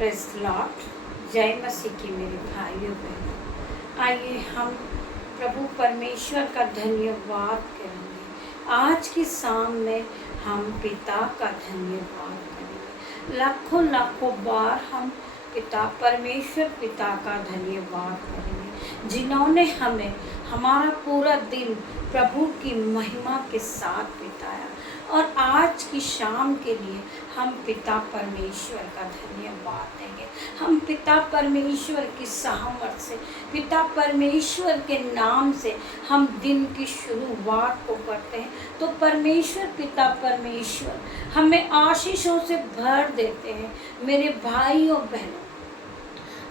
Praise Lord. जय मसीह की मेरे भाइयों बहनों, आइए हम प्रभु परमेश्वर का धन्यवाद करेंगे। आज की शाम में हम पिता का धन्यवाद करेंगे। लाखों लाखों बार हम पिता परमेश्वर पिता का धन्यवाद करेंगे, जिन्होंने हमें हमारा पूरा दिन प्रभु की महिमा के साथ बिताया। और आज की शाम के लिए हम पिता परमेश्वर का धन्यवाद देंगे। हम पिता परमेश्वर की सामर्थ से, पिता परमेश्वर के नाम से हम दिन की शुरुआत को करते हैं, तो परमेश्वर पिता परमेश्वर हमें आशीषों से भर देते हैं। मेरे भाइयों बहनों,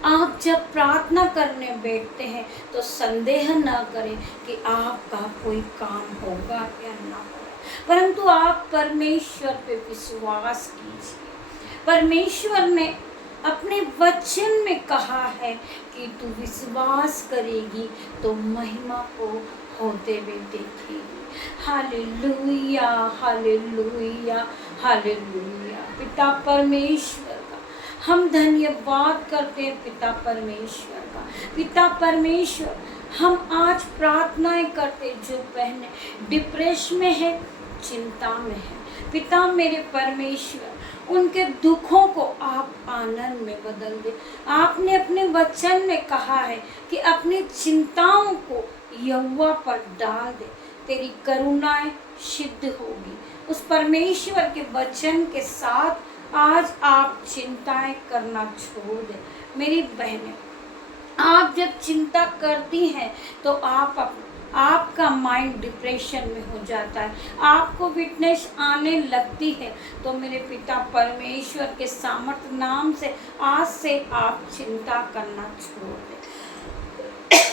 आप जब प्रार्थना करने बैठते हैं तो संदेह न करें कि आपका कोई काम होगा या ना होगा, परंतु आप परमेश्वर पे विश्वास कीजिए। परमेश्वर ने अपने वचन में कहा है कि तू विश्वास करेगी तो महिमा को होते हुए देखेगी। Hallelujah, hallelujah, hallelujah. पिता परमेश्वर का हम धन्यवाद करते हैं। पिता परमेश्वर का, पिता परमेश्वर हम आज प्रार्थनाएं करते जो बहनें डिप्रेशन में है, चिंता में है, पिता मेरे परमेश्वर उनके दुखों को आप आनंद में बदल दे। आपने अपने वचन में कहा है कि अपनी चिंताओं को यहोवा पर डाल दे, तेरी करुणाएं सिद्ध होगी। उस परमेश्वर के वचन के साथ आज आप चिंताएं करना छोड़ दे। मेरी बहनें, आप जब चिंता करती हैं तो आपका माइंड डिप्रेशन में हो जाता है, आपको वीकनेस आने लगती है। तो मेरे पिता परमेश्वर के सामर्थ नाम से आज से आप चिंता करना छोड़ दें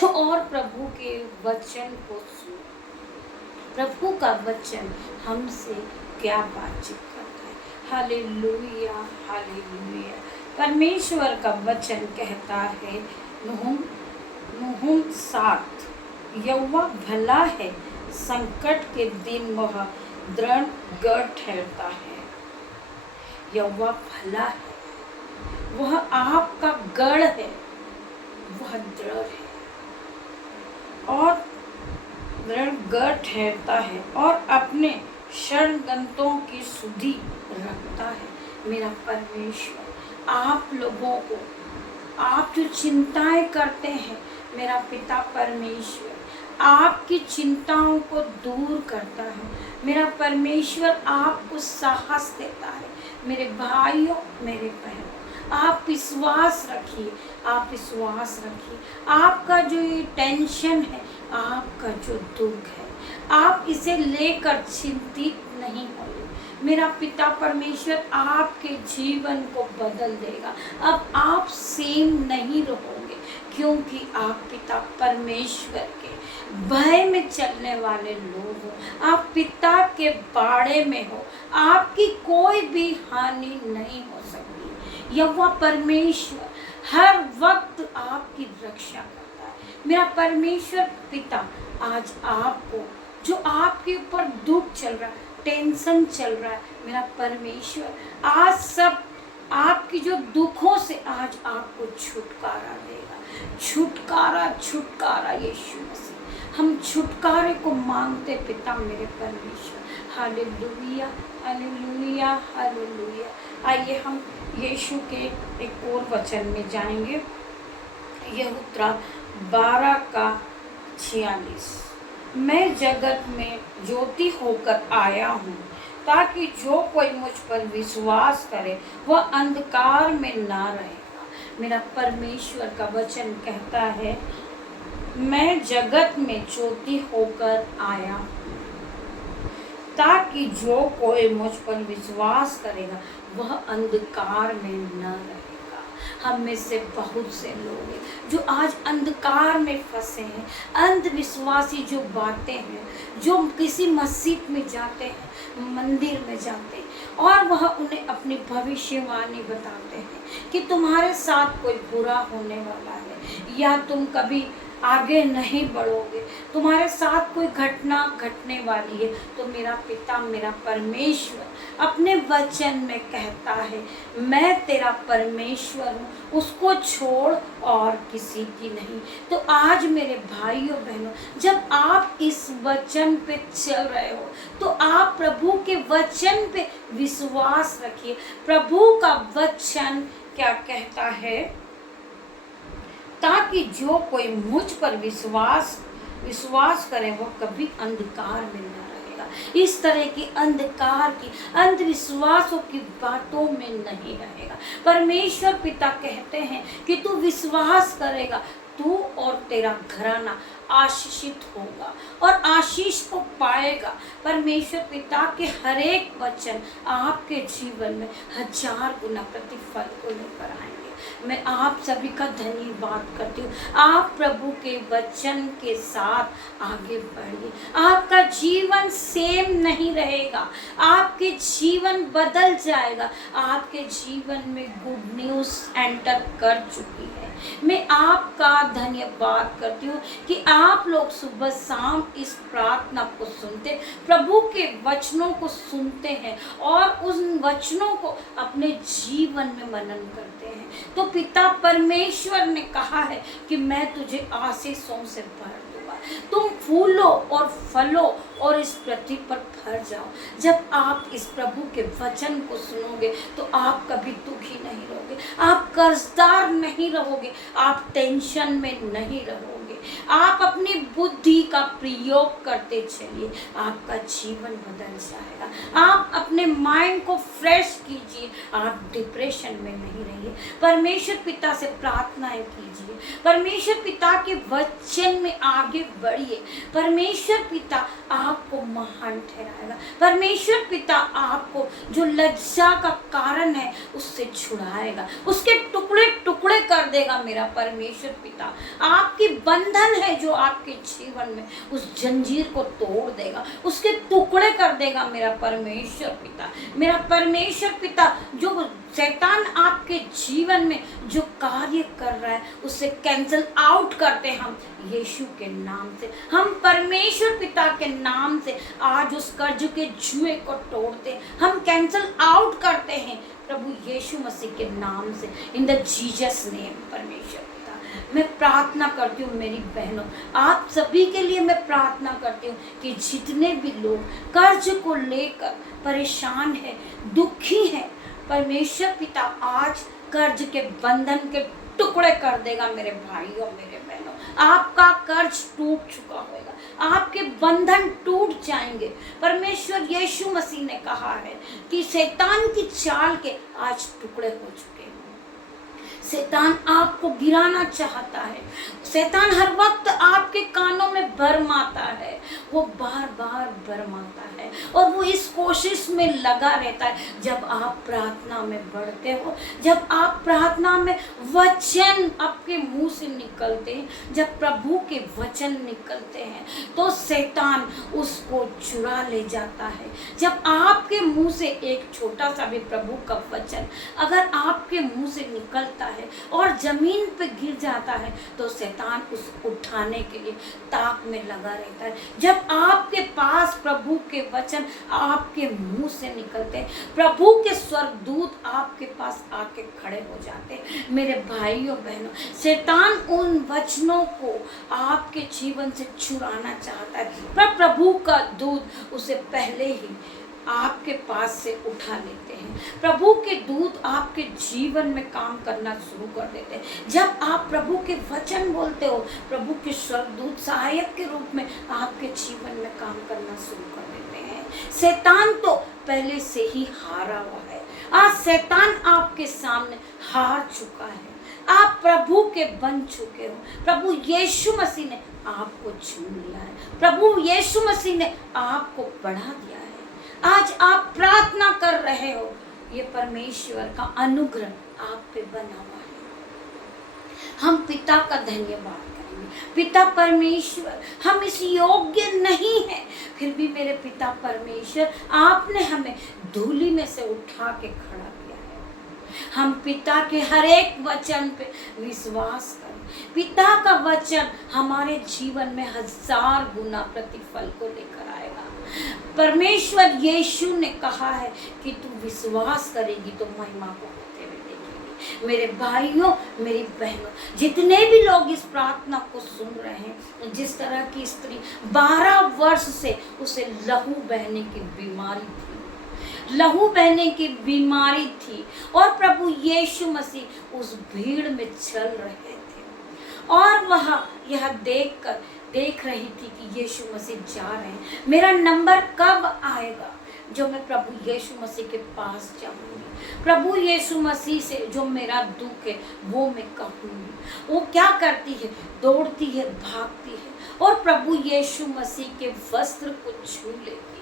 और प्रभु के वचन को सुनो। प्रभु का वचन हमसे क्या बातचीत करता है। Hallelujah, hallelujah. परमेश्वर का वचन कहता है नहूम 7, यहोवा भला है, संकट के दिन वह दृढ़ गढ़ ठहरता है। यहोवा भला है, वह आपका गढ़ है, वह दृढ़ है और दृढ़ गढ़ ठहरता है और अपने शरणगंतों की सुधि रखता है। मेरा परमेश्वर आप लोगों को, आप जो चिंताएं करते हैं, मेरा पिता परमेश्वर आपकी चिंताओं को दूर करता है। मेरा परमेश्वर आपको साहस देता है। मेरे भाइयों, मेरे बहनों, आप विश्वास रखिए, आप विश्वास रखिए। आपका जो ये टेंशन है, आपका जो दुख है, आप इसे लेकर चिंतित नहीं होइए। मेरा पिता परमेश्वर आपके जीवन को बदल देगा। अब आप सेम नहीं रहोगे, क्योंकि आप पिता परमेश्वर के भय में चलने वाले लोग हो। आप पिता के बाड़े में हो, आपकी कोई भी हानि नहीं हो सकती। यहोवा परमेश्वर हर वक्त आपकी रक्षा करता है। मेरा परमेश्वर पिता आज आपको, जो आपके ऊपर दुख चल रहा है, टेंशन चल रहा है, मेरा परमेश्वर आज सब आपकी जो दुखों से आज आपको छुटकारा देगा। छुटकारा, छुटकारा यीशु मसीह, हम छुटकारे को मांगते पिता मेरे परमेश्वर। Hallelujah, hallelujah, hallelujah. आइए हम यीशु के एक और वचन में जाएंगे। यहूत्रा 12:46। मैं जगत में ज्योति होकर आया हूँ, ताकि जो कोई मुझ पर विश्वास करे वह अंधकार में ना रहेगा। मेरा परमेश्वर का वचन कहता है, मैं जगत में ज्योति होकर आया हूँ, ताकि जो कोई मुझ पर विश्वास करेगा वह अंधकार में न रहेगा। हम में से बहुत से लोग हैं जो आज अंधकार में फंसे हैं। अंधविश्वासी जो बातें हैं, जो किसी मस्जिद में जाते हैं, मंदिर में जाते हैं और वह उन्हें अपनी भविष्यवाणी बताते हैं कि तुम्हारे साथ कोई बुरा होने वाला है, या तुम कभी आगे नहीं बढ़ोगे, तुम्हारे साथ कोई घटना घटने वाली है, तो मेरा पिता, मेरा परमेश्वर अपने वचन में कहता है, मैं तेरा परमेश्वर हूँ, उसको छोड़ और किसी की नहीं। तो आज मेरे भाइयों बहनों, जब आप इस वचन पे चल रहे हो तो आप प्रभु के वचन पे विश्वास रखिए। प्रभु का वचन क्या कहता है, ताकि जो कोई मुझ पर विश्वास करे वो कभी अंधकार में न रहेगा। इस तरह की अंधकार की, अंधविश्वासों की बातों में नहीं रहेगा। परमेश्वर पिता कहते हैं कि तू विश्वास करेगा, तू और तेरा घराना आशीषित होगा और आशीष को पाएगा। परमेश्वर पिता के हर एक वचन आपके जीवन में 1000 गुना प्रतिफल को लेकर आएंगे। मैं आप सभी का धन्यवाद करती हूँ। आप प्रभु के वचन के साथ आगे बढ़िए। आपका जीवन सेम नहीं रहेगा, आपके जीवन बदल जाएगा। आपके जीवन में गुड न्यूज़ एंटर कर चुकी है। मैं आपका धन्यवाद करती हूँ कि आप लोग सुबह शाम इस प्रार्थना को सुनते, प्रभु के वचनों को सुनते हैं और उन वचनों को अपने जीवन में मनन करते हैं। तो पिता परमेश्वर ने कहा है कि मैं तुझे आशीषों से भर दूंगा, तुम फूलो और फलो और इस पृथ्वी पर भर जाओ। जब आप इस प्रभु के वचन को सुनोगे तो आप कभी दुखी नहीं रहोगे, आप कर्जदार नहीं रहोगे, आप टेंशन में नहीं रहोगे। आप अपनी बुद्धि का प्रयोग करते चलिए, आपका जीवन बदल जाएगा। आप अपने माइंड को फ्रेश कीजिए, आप डिप्रेशन में नहीं रहिए। परमेश्वर पिता से प्रार्थनाएं कीजिए, परमेश्वर पिता के वचन में आगे बढ़िए। परमेश्वर पिता आपको महान ठहराएगा। परमेश्वर पिता आपको जो लज्जा का कारण है उससे छुड़ाएगा, उसके टुकड़े टुकड़े कर देगा। मेरा परमेश्वर पिता आपकी बंधन है जो आपके जीवन में, उस जंजीर को तोड़ देगा, उसके टुकड़े कर देगा। मेरा परमेश्वर पिता, मेरा परमेश्वर पिता जो शैतान आपके जीवन में जो कार्य कर रहा है उसे कैंसिल आउट करते हम यीशु के नाम से। हम परमेश्वर पिता के नाम से आज उस कर्ज के जुए को तोड़ते, हम कैंसिल आउट करते हैं प्रभु यीशु मसीह के नाम से, इन द जीसस नेम। परमेश्वर पिता मैं प्रार्थना करती हूँ मेरी बहनों, आप सभी के लिए मैं प्रार्थना करती हूँ कि जितने भी लोग कर्ज को लेकर परेशान हैं, दुखी हैं, परमेश्वर पिता आज कर्ज के बंधन के टुकड़े कर देगा। मेरे भाइयों मेरे बहनों, आपका कर्ज टूट चुका होगा, आपके बंधन टूट जाएंगे। परमेश्वर यीशु मसीह ने कहा है कि शैतान की चाल के आज टुकड़े हो चुके हैं। शैतान आपको गिराना चाहता है, शैतान हर वक्त आपके कानों में भरमाता है, वो बार बार भरमाता है और वो इस कोशिश में लगा रहता है। जब आप प्रार्थना में बढ़ते हो, जब आप प्रार्थना में वचन आपके मुंह से निकलते हैं, जब प्रभु के वचन निकलते हैं तो शैतान उसको चुरा ले जाता है। जब आपके मुंह से एक छोटा सा भी प्रभु का वचन अगर आपके मुंह से निकलता है और जमीन पे गिर जाता है तो शैतान उस उठाने के लिए ताक में लगा रहता है। जब आपके पास प्रभु के वचन आपके मुंह से निकलते हैं, प्रभु के स्वर्गदूत आपके पास आके खड़े हो जाते हैं। मेरे भाइयों बहनों, शैतान उन वचनों को आपके जीवन से चुराना चाहता है, पर प्रभु का दूत उसे पहले ही आपके पास से उठा लेते हैं। प्रभु के दूत आपके जीवन में काम करना शुरू कर देते हैं। जब आप प्रभु के वचन बोलते हो, प्रभु के स्वर्गदूत सहायक के रूप में आपके जीवन में काम करना शुरू कर देते हैं। शैतान तो पहले से ही हारा हुआ है, आज शैतान आपके सामने हार चुका है। आप प्रभु के बन चुके हो। प्रभु यीशु मसीह ने आपको चुन लिया है, प्रभु यीशु मसीह ने आपको बढ़ा दिया है। आज आप प्रार्थना कर रहे हो, ये परमेश्वर का अनुग्रह आप पे बना हुआ है। हम पिता का धन्यवाद करेंगे। पिता परमेश्वर, हम इस योग्य नहीं हैं, फिर भी मेरे पिता परमेश्वर आपने हमें धूली में से उठा के खड़ा किया है। हम पिता के हर एक वचन पे विश्वास करें। पिता का वचन हमारे जीवन में 1000 गुना प्रतिफल को लेकर आएगा। परमेश्वर यीशु ने कहा है कि तू विश्वास करेगी तो महिमा को होते हुए देखेगी। मेरे भाइयों, मेरी बहनों, जितने भी लोग इस प्रार्थना को सुन रहे हैं, जिस तरह की स्त्री 12 वर्ष से उसे लहू बहने की बीमारी थी, लहू बहने की बीमारी थी, और प्रभु यीशु मसीह उस भीड़ में चल रहे थे, और वह यह देख रही थी कि यीशु मसीह जा रहे हैं। मेरा नंबर कब आएगा जो मैं प्रभु यीशु मसीह के पास जाऊंगी, प्रभु यीशु मसीह से जो मेरा दुख है वो मैं कहूँगी। वो क्या करती है? दौड़ती है, भागती है, और प्रभु यीशु मसीह के वस्त्र को छू लेती है।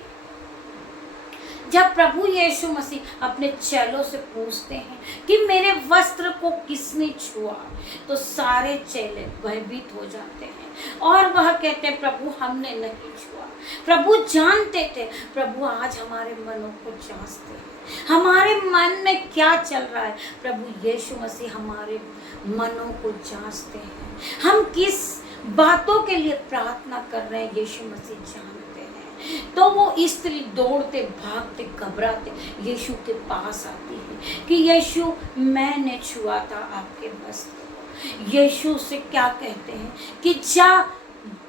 जब प्रभु यीशु मसीह अपने चेलों से पूछते हैं कि मेरे वस्त्र को किसने छुआ, तो सारे चेले भयभीत हो जाते हैं और वह कहते हैं प्रभु हमने नहीं छुआ। प्रभु जानते थे, प्रभु आज हमारे मनों को जांचते हैं, हमारे मन में क्या चल रहा है। प्रभु यीशु मसीह हमारे मनों को जांचते हैं, हम किस बातों के लिए प्रार्थना कर रहे हैं यीशु मसीह जानते हैं। तो वो स्त्री दौड़ते भागते घबराते यीशु के पास आती है कि यीशु मैंने छुआ था आपके वस्त्र को। यीशु से क्या कहते हैं कि जा,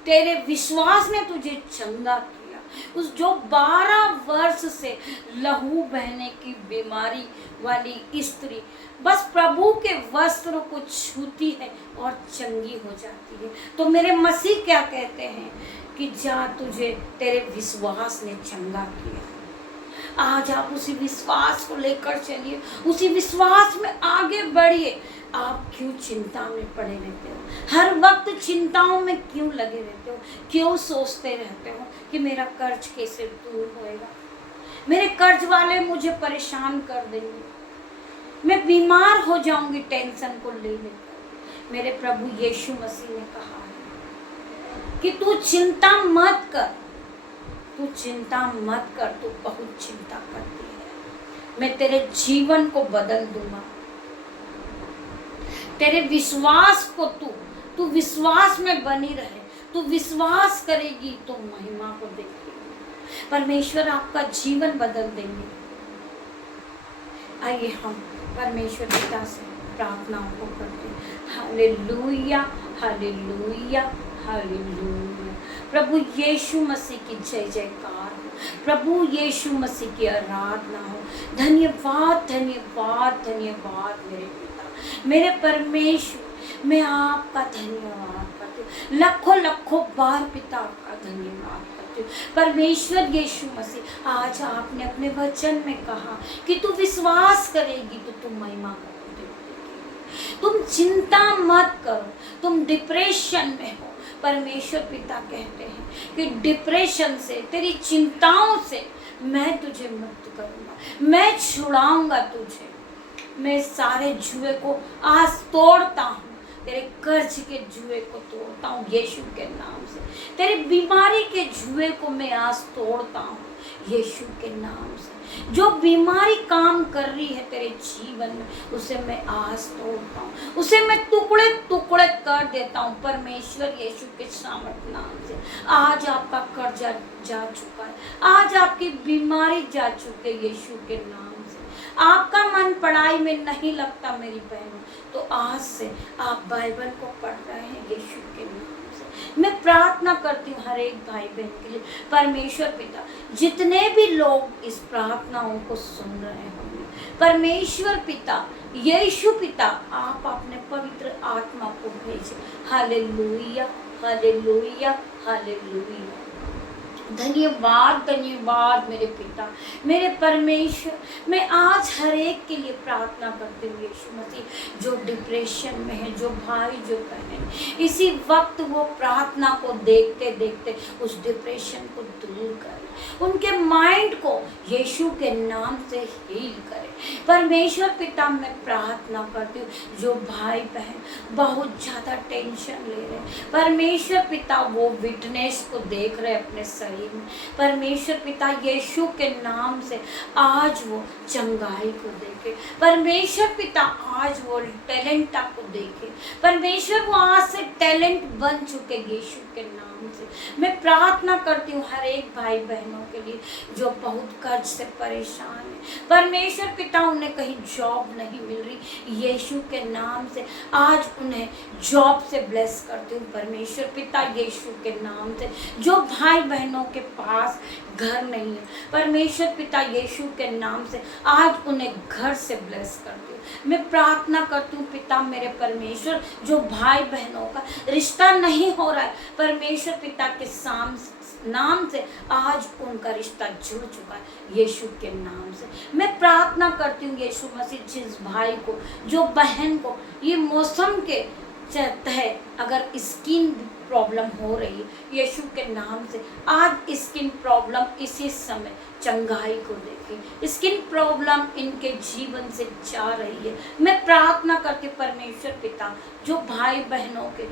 तेरे विश्वास ने तुझे चंगा किया। उस जो 12 वर्ष से लहू बहने की बीमारी वाली स्त्री बस प्रभु के वस्त्र को छूती है और चंगी हो जाती है। तो मेरे मसीह क्या कहते हैं कि जा, तुझे तेरे विश्वास ने चंगा किया। आज आप उसी विश्वास को लेकर चलिए, उसी विश्वास में आगे बढ़िए। आप क्यों चिंता में पड़े रहते हो? हर वक्त चिंताओं में क्यों लगे रहते हो? क्यों सोचते रहते हो कि मेरा कर्ज कैसे दूर होएगा, मेरे कर्ज वाले मुझे परेशान कर देंगे, मैं बीमार हो जाऊंगी टेंशन को ले लेकर। मेरे प्रभु यीशु मसीह ने कहा है कि तू चिंता मत कर, तू चिंता मत कर, तू बहुत चिंता करती है। मैं तेरे जीवन को बदल दूंगा। तेरे विश्वास को तू विश्वास में बनी रहे, तू विश्वास करेगी तो महिमा को देखेगी। परमेश्वर आपका जीवन बदल देंगे। आइए हम परमेश्वर पिता से प्रार्थनाओं को करते हैं। Hallelujah, hallelujah, hallelujah. प्रभु यीशु मसीह की जय जयकार हो, प्रभु यीशु मसीह की आराधना हो। धन्यवाद, धन्यवाद, धन्यवाद मेरे पिता, मेरे परमेश्वर, मैं आपका धन्यवाद करती हूँ। लखों लखों बार पिता आपका धन्यवाद करती हूँ। परमेश्वर यीशु मसीह, आज आपने अपने वचन में कहा कि तू विश्वास करेगी तो तू महिमा करोगी। तुम चिंता मत करो, तुम डिप्रेशन में हो। परमेश्वर पिता कहते हैं कि डिप्रेशन से, तेरी चिंताओं से मैं तुझे मुक्त करूँगा, मैं छुड़ाऊंगा तुझे। मैं सारे जुए को आज तोड़ता हूँ, तेरे कर्ज के जुए को तोड़ता हूँ यीशु के नाम से। तेरी बीमारी के जुए को मैं आज तोड़ता हूँ यीशु के नाम से। जो बीमारी काम कर रही है तेरे जीवन में, उसे मैं आज तोड़ता हूँ, उसे मैं टुकड़े टुकड़े कर देता हूँ परमेश्वर यीशु के सामर्थ नाम से। आज आपका कर्जा जा चुका है, आज आपकी बीमारी जा चुकी है यीशु के नाम से। आपका मन पढ़ाई में नहीं लगता मेरी बहनों, तो आज से आप बाइबल को पढ़ रहे हैं यीशु के नाम से। मैं प्रार्थना करती हूँ हर एक भाई बहन के लिए। परमेश्वर पिता, जितने भी लोग इस प्रार्थनाओं को सुन रहे होंगे, परमेश्वर पिता, यीशु पिता, आप अपने पवित्र आत्मा को भेजें। Hallelujah, hallelujah, hallelujah. धन्यवाद, धन्यवाद मेरे पिता, मेरे परमेश्वर। मैं आज हर एक के लिए प्रार्थना करती हूँ यीशु मसीह, जो डिप्रेशन में है, जो भाई जो बहन, इसी वक्त वो प्रार्थना को देखते देखते उस डिप्रेशन को दूर कर उनके माइंड को यीशु के नाम से हील करे। परमेश्वर पिता मैं प्रार्थना करती हूँ जो भाई बहन बहुत ज़्यादा टेंशन ले रहे हैं, परमेश्वर पिता वो विटनेस को देख रहे अपने शरीर में, परमेश्वर पिता यीशु के नाम से आज वो चंगाई को देखे, परमेश्वर पिता आज वो टैलेंट को देखे, परमेश्वर वो आज से टैलेंट बन चुके यीशु के नाम से। मैं प्रार्थना करती हूँ हर एक भाई बहनों के लिए जो बहुत कर्ज से परेशान है, परमेश्वर पिता उन्हें कहीं जॉब नहीं मिल रही, यीशु के नाम से आज उन्हें जॉब से ब्लेस करती हूँ परमेश्वर पिता यीशु के नाम से। जो भाई बहनों के पास घर नहीं है, परमेश्वर पिता यीशु के नाम से आज उन्हें घर से ब्लेस करती हूँ। मैं प्रार्थना करती हूँ पिता मेरे परमेश्वर जो भाई बहनों का रिश्ता नहीं हो रहा है, परमेश्वर पिता के नाम से आज उनका रिश्ता जुड़ चुका है यीशु के नाम से। मैं प्रार्थना करती हूँ यीशु मसीह जिस भाई को जो बहन को ये मौसम के तहत अगर स्किन प्रॉब्लम हो रही है, यीशु के नाम से आज स्किन प्रॉब्लम इसी समय चंगाई को देखे, स्किन प्रॉब्लम इनके जीवन से जा रही है। मैं प्रार्थना करती परमेश्वर पिता जो भाई बहनों के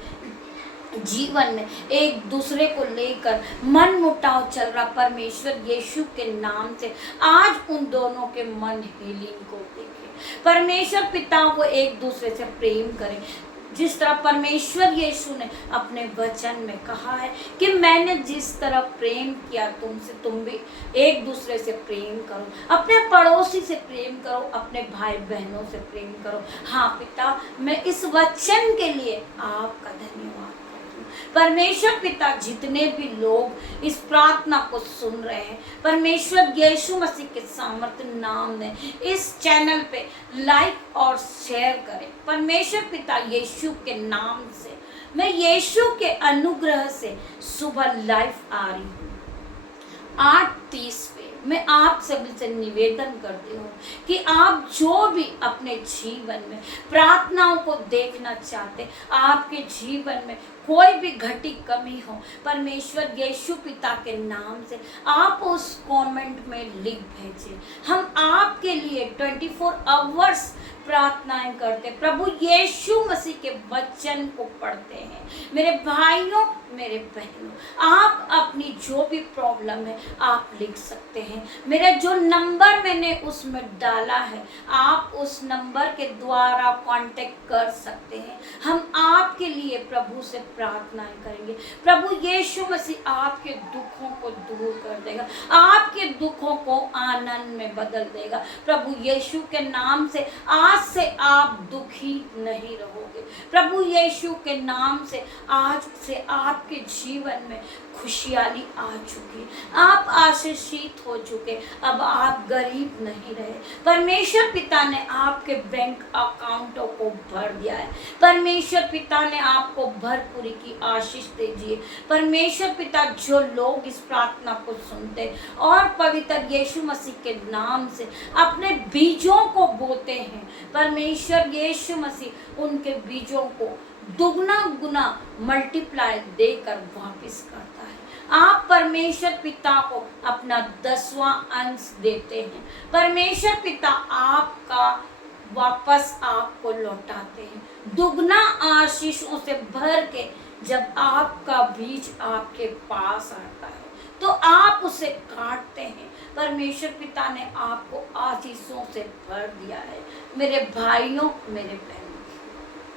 जीवन में एक दूसरे को लेकर मन मुटाव चल रहा, परमेश्वर यीशु के नाम से आज उन दोनों के मन हीलिंग को देखे, परमेश्वर पिता वो एक दूसरे से प्रेम करें जिस तरह परमेश्वर यीशु ने अपने वचन में कहा है कि मैंने जिस तरह प्रेम किया तुमसे तुम भी एक दूसरे से प्रेम करो, अपने पड़ोसी से प्रेम करो, अपने भाई बहनों से प्रेम करो। हाँ पिता मैं इस वचन के लिए आपका धन्यवाद करती हूँ। परमेश्वर पिता जितने भी लोग इस प्रार्थना को सुन रहे हैं, परमेश्वर यीशु मसीह के सामर्थ्य नाम में इस चैनल पे लाइक और शेयर करें। परमेश्वर पिता यीशु के नाम से मैं यीशु के अनुग्रह से सुबह लाइव आ रही हूँ 8:30 पे। मैं आप सभी से निवेदन करती हूँ कि आप जो भी अपने जीवन में प्रार्थनाओं को देखना चाहते, आपके जीवन में कोई भी घटी कमी हो, परमेश्वर यीशु पिता के नाम से आप उस कमेंट में लिख भेजिए। हम आपके लिए 24 आवर्स प्रार्थनाएं करते, प्रभु यीशु मसीह के वचन को पढ़ते हैं। मेरे भाइयों मेरे बहनों, आप अपनी जो भी प्रॉब्लम है आप लिख सकते हैं। मेरा जो नंबर मैंने उसमें डाला है आप उस नंबर के द्वारा कांटेक्ट कर सकते हैं। हम आपके लिए प्रभु से प्रार्थनाएं करेंगे। प्रभु यीशु मसीह आपके दुखों को दूर कर देगा, आपके दुखों को आनंद में बदल देगा। प्रभु यीशु के नाम से आज से आप दुखी नहीं रहोगे। प्रभु यीशु के नाम से आज से आपके जीवन में खुशहाली आ चुकी, आप आशीषित हो चुके, अब आप गरीब नहीं रहे। परमेश्वर पिता ने आपके बैंक अकाउंटों को भर दिया है। परमेश्वर पिता ने आपको भरपूरी की आशीष दे दी है। परमेश्वर पिता जो लोग इस प्रार्थना को सुनते और पवित्र यीशु मसीह के नाम से अपने बीजों को बोते हैं, परमेश्वर यीशु मसीह उनके बीजों को दुगना गुना मल्टीप्लाई देकर वापस करता है। आप परमेश्वर पिता को अपना 10वां अंश देते हैं, परमेश्वर पिता आपका वापस आपको लौटाते हैं दुगना आशीषों से भर के। जब आपका बीज आपके पास आता है तो आप उसे काटते हैं, परमेश्वर पिता ने आपको आशीषों से भर दिया है। मेरे भाइयों मेरे बहनों,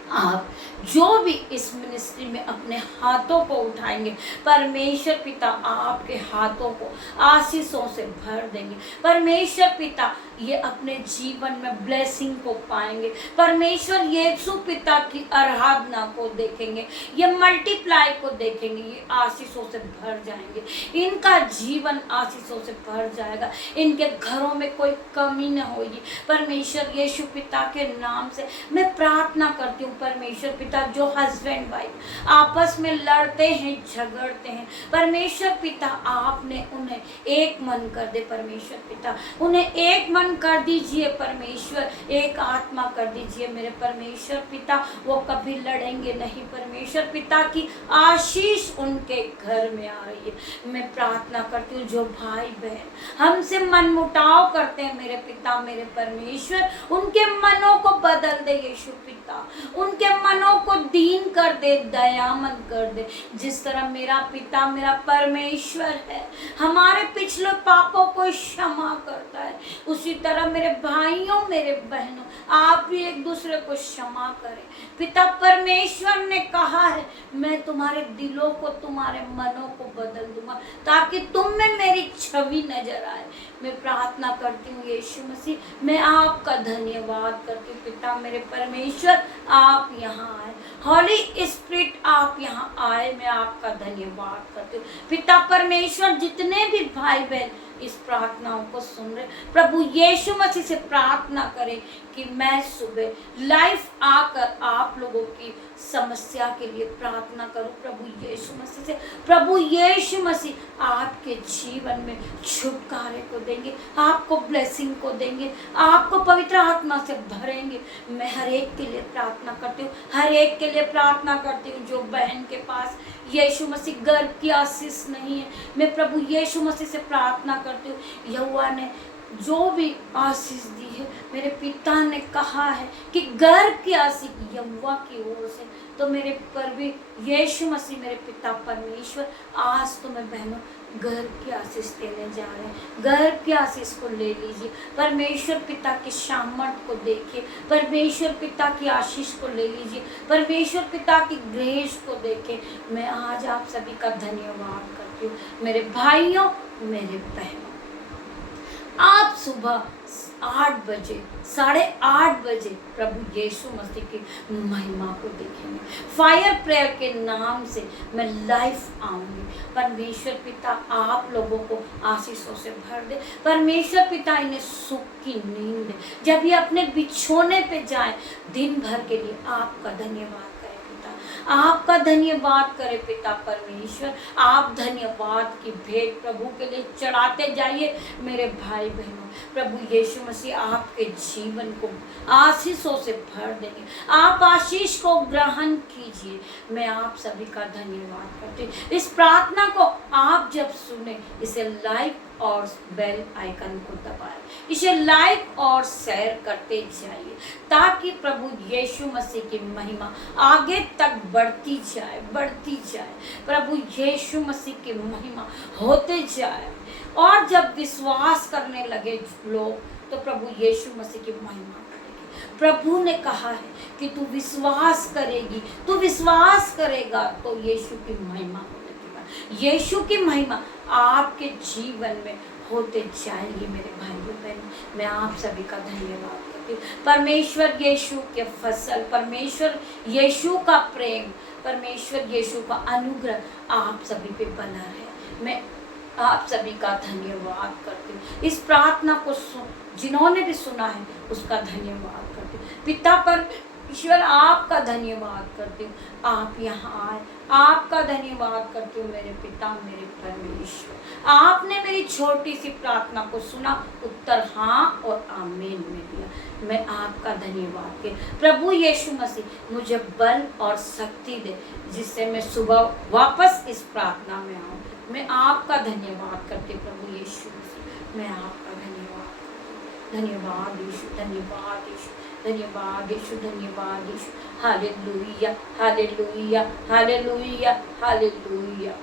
आप जो भी इस मिनिस्ट्री में अपने हाथों को उठाएंगे, परमेश्वर पिता आपके हाथों को आशीषों से भर देंगे। परमेश्वर पिता ये अपने जीवन में ब्लेसिंग को पाएंगे। परमेश्वर यीशु पिता की आराधना को देखेंगे, ये मल्टीप्लाई को देखेंगे, ये आशीषों से भर जाएंगे। इनका जीवन आशीषों से भर जाएगा, इनके घरों में कोई कमी न होगी। परमेश्वर यीशु पिता के नाम से मैं प्रार्थना करती हूँ परमेश्वर पिता, जो हस्बैंड वाइफ आपस में लड़ते हैं, झगड़ते हैं, परमेश्वर पिता आपने उन्हें एक मन कर दे। परमेश्वर पिता उन्हें एक मन कर दीजिए परमेश्वर, एक आत्मा कर दीजिए मेरे परमेश्वर पिता। वो कभी लड़ेंगे नहीं परमेश्वर पिता की आशीष उनके घर में आ रही है। मैं प्रार्थना करती हूँ जो भाई बहन हमसे मन मुटाव करते हैं मेरे पिता मेरे परमेश्वर, उनके मनों को बदल दे यीशु पिता, उनके मनों को दीन कर दे, दयामंद कर दे। जिस तरह मेरा पिता मेरा परमेश्वर है हमारे पिछले पापों को क्षमा करता है, उसी तरह मेरे भाइयों मेरे बहनों आप भी एक दूसरे को क्षमा करें। पिता परमेश्वर ने कहा है मैं तुम्हारे दिलों को तुम्हारे मनों को बदल दूंगा ताकि तुम में मेरी छवि नजर आए। मैं प्रार्थना करती हूँ यीशु मसीह, मैं आपका धन्यवाद करती हूँ पिता मेरे परमेश्वर, आप यहाँ आए, हॉली स्पिरिट आप यहाँ आए, मैं आपका धन्यवाद करती हूँ पिता परमेश्वर। जितने भी भाई बहन इस प्रार्थनाओं को सुन रहे प्रभु यीशु मसीह से प्रार्थना करें कि मैं सुबह लाइव आकर आप लोगों की समस्या के लिए प्रार्थना करूं प्रभु यीशु मसीह से। प्रभु यीशु मसीह आपके जीवन में छुटकारे को देंगे, आपको ब्लेसिंग को देंगे, आपको पवित्र आत्मा से भरेंगे। मैं हर एक के लिए प्रार्थना करती हूँ, हर एक के लिए प्रार्थना करती हूँ जो बहन के पास यीशु मसीह गर्भ की आशीष नहीं है। मैं प्रभु यीशु मसीह से प्रार्थना करती हूँ, यहोवा ने जो भी आशीष दी है मेरे पिता ने कहा है कि गर्भ की आशीष यहोवा की ओर से, तो मेरे पर भी यीशु मसीह मेरे पिता परमेश्वर आज तो मैं बहनों गर्भ की आशीष देने जा रहे हैं। गर्भ की आशीष को ले लीजिए, परमेश्वर पिता की सामर्थ को देखिए, परमेश्वर पिता की आशीष को ले लीजिए, परमेश्वर पिता की ग्रेस को देखें। मैं आज आप सभी का धन्यवाद करती हूँ मेरे भाइयों मेरे बहनों। आप सुबह 8 बजे 8:30 बजे प्रभु यीशु मसीह की महिमा को देखेंगे। फायर प्रेयर के नाम से मैं लाइव आऊंगी। परमेश्वर पिता आप लोगों को आशीषों से भर दे, परमेश्वर पिता इन्हें सुख की नींद दे। जब ये अपने बिछोने पे जाए दिन भर के लिए आपका धन्यवाद करें पिता, आपका धन्यवाद करें पिता परमेश्वर। आप धन्यवाद की भेंट प्रभु के लिए चढ़ाते जाइए मेरे भाई बहनों। प्रभु यीशु मसीह आपके जीवन को आशीषों से भर देंगे, आप आशीष को ग्रहण कीजिए। मैं आप सभी का धन्यवाद करती हूँ। इस प्रार्थना को आप जब सुने इसे लाइक और बेल आइकन को दबाएं, इसे लाइक और शेयर करते जाइए ताकि प्रभु यीशु मसीह की महिमा आगे तक बढ़ती जाए प्रभु यीशु मसीह की महिमा होते जाए। और जब विश्वास करने लगे लोग तो प्रभु यीशु मसीह की महिमा करेगी। प्रभु ने कहा है कि तू विश्वास करेगी, तू विश्वास करेगा तो यीशु की महिमा होगी। यीशु की महिमा आपके जीवन में होते जाएगी मेरे भाइयों बहन। मैं आप सभी का धन्यवाद करती हूँ। परमेश्वर यीशु के फसल, परमेश्वर यीशु का प्रेम, परमेश्वर यीशु का अनुग्रह आप सभी पे बना है। मैं आप सभी का धन्यवाद करती हूँ। इस प्रार्थना को जिन्होंने भी सुना है उसका धन्यवाद करती हूँ। पिता परमेश्वर आपका धन्यवाद करती हूँ, आप यहाँ आए, आपका धन्यवाद करती हूँ मेरे पिता मेरे परमेश्वर। आपने मेरी छोटी सी प्रार्थना को सुना, उत्तर हाँ और आमीन में दिया। मैं आपका धन्यवाद के प्रभु यीशु मसीह मुझे बल और शक्ति दे जिससे मैं सुबह वापस इस प्रार्थना में आऊँ। मैं आपका धन्यवाद करती हूँ प्रभु यीशु मसीह, मैं आपका धन्यवाद यीशु, धन्यवाद यीशु, धन्यवाद यीशु, धन्यवाद Yeshu. Hallelujah hallelujah hallelujah hallelujah.